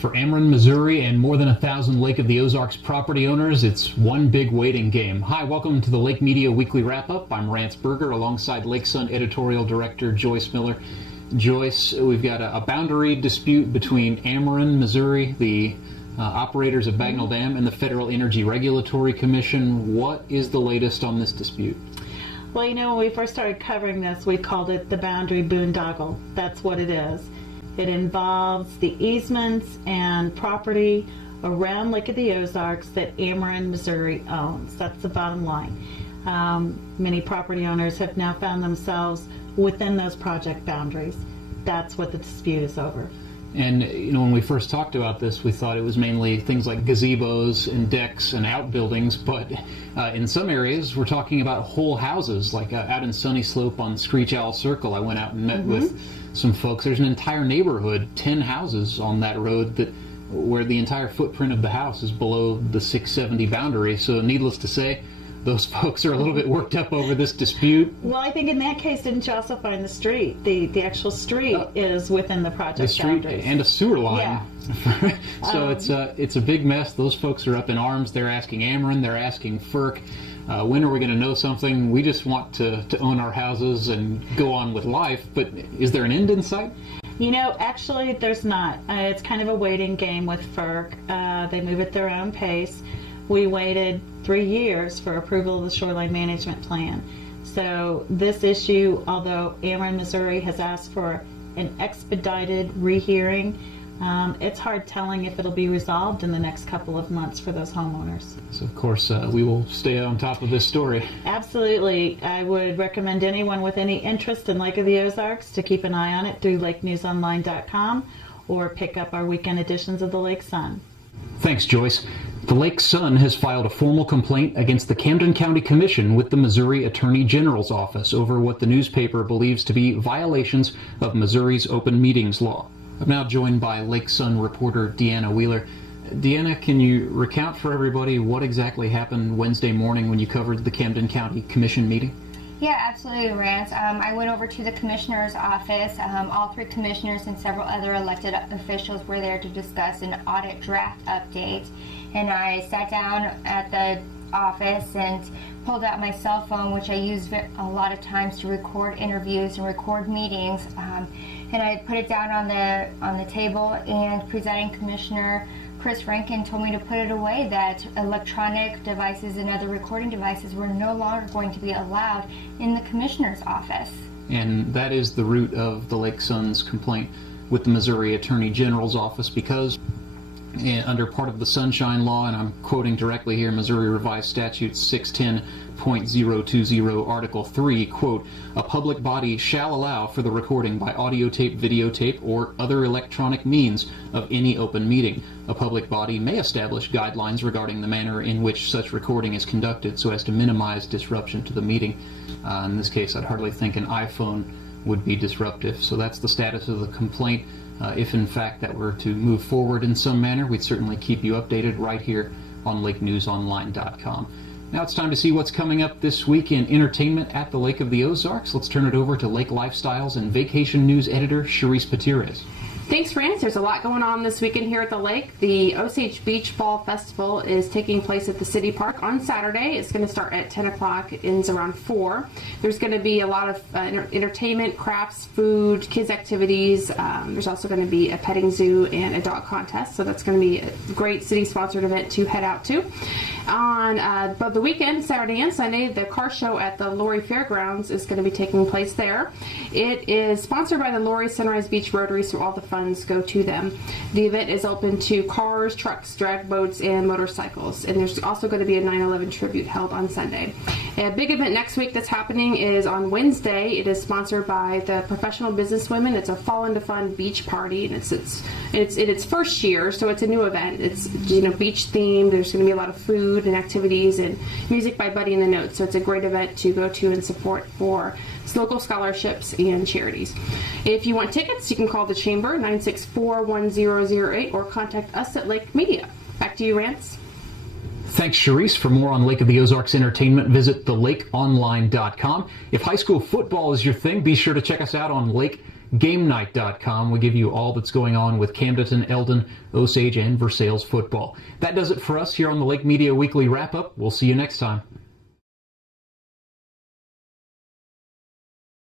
For Ameren, Missouri, and more than 1,000 Lake of the Ozarks property owners, it's one big waiting game. Hi, welcome to the Lake Media Weekly Wrap-Up. I'm Rance alongside Lake Sun Editorial Director Joyce Miller. Joyce, we've got a boundary dispute between Ameren, Missouri, the operators of Bagnell Dam, and the Federal Energy Regulatory Commission. What is the latest on this dispute? Well, you know, when we first started covering this, we called it the boundary boondoggle. That's what it is. It involves the easements and property around Lake of the Ozarks that Ameren, Missouri owns. That's the bottom line. Many property owners have now found themselves within those project boundaries. That's what the dispute is over. And, you know, when we first talked about this, we thought it was mainly things like gazebos and decks and outbuildings, but in some areas we're talking about whole houses, like out in Sunny Slope on Screech Owl Circle. I went out and met with some folks. There's an entire neighborhood, 10 houses on that road where the entire footprint of the house is below the 670 boundary. So needless to say, those folks are a little bit worked up over this dispute. Well, I think in that case, didn't you also find the street? The actual street is within the project boundaries. And a sewer line. Yeah. So it's a big mess. Those folks are up in arms. They're asking Ameren. They're asking FERC. When are we going to know something? We just want to own our houses and go on with life. But is there an end in sight? You know, actually, there's not. It's kind of a waiting game with FERC. They move at their own pace. We waited 3 years for approval of the shoreline management plan. So this issue, although Ameren, Missouri has asked for an expedited rehearing, it's hard telling if it'll be resolved in the next couple of months for those homeowners. So, of course, we will stay on top of this story. Absolutely. I would recommend anyone with any interest in Lake of the Ozarks to keep an eye on it through lakenewsonline.com or pick up our weekend editions of the Lake Sun. Thanks, Joyce. The Lake Sun has filed a formal complaint against the Camden County Commission with the Missouri Attorney General's office over what the newspaper believes to be violations of Missouri's open meetings law. I'm now joined by Lake Sun reporter Deanna Wheeler. Deanna, can you recount for everybody what exactly happened Wednesday morning when you covered the Camden County Commission meeting? Yeah, absolutely, Rance. I went over to the commissioner's office. All 3 commissioners and several other elected officials were there to discuss an audit draft update. And I sat down at the office and pulled out my cell phone, which I use a lot of times to record interviews and record meetings. And I put it down on the table, and presiding commissioner Chris Rankin told me to put it away, that electronic devices and other recording devices were no longer going to be allowed in the commissioner's office. And that is the root of the Lake Sun's complaint with the Missouri Attorney General's office, because under part of the Sunshine Law, and I'm quoting directly here, Missouri Revised Statute 610.020, Article 3, quote, "A public body shall allow for the recording by audio tape, videotape, or other electronic means of any open meeting. A public body may establish guidelines regarding the manner in which such recording is conducted so as to minimize disruption to the meeting." In this case, I'd hardly think an iPhone would be disruptive. So that's the status of the complaint. If in fact that were to move forward in some manner, we'd certainly keep you updated right here on lakenewsonline.com. Now it's time to see what's coming up this week in entertainment at the Lake of the Ozarks. Let's turn it over to Lake Lifestyles and Vacation News Editor Charis Patires. Thanks, Rance. There's a lot going on this weekend here at the lake. The Osage Beach Fall Festival is taking place at the City Park on Saturday. It's going to start at 10 o'clock. It ends around 4. There's going to be a lot of entertainment, crafts, food, kids' activities. There's also going to be a petting zoo and a dog contest. So that's going to be a great city-sponsored event to head out to. On both the weekend, Saturday and Sunday, the car show at the Laurie Fairgrounds is going to be taking place there. It is sponsored by the Laurie Sunrise Beach Rotary, so all the funds go to them. The event is open to cars, trucks, drag boats, and motorcycles. And there's also going to be a 9/11 tribute held on Sunday. A big event next week that's happening is on Wednesday. It is sponsored by the Professional Businesswomen. It's a Fall into Fun beach party, and it's in its first year, so it's a new event. It's beach themed. There's going to be a lot of food and activities and music by Buddy and the Notes. So it's a great event to go to and support for local scholarships and charities. If you want tickets, you can call the Chamber 964-1008 or contact us at Lake Media. Back to you, Rance. Thanks, Charis. For more on Lake of the Ozarks entertainment, visit thelakeonline.com. If high school football is your thing, be sure to check us out on Lake GameNight.com will give you all that's going on with Camden, Eldon, Osage, and Versailles football. That does it for us here on the Lake Media Weekly Wrap-Up. We'll see you next time.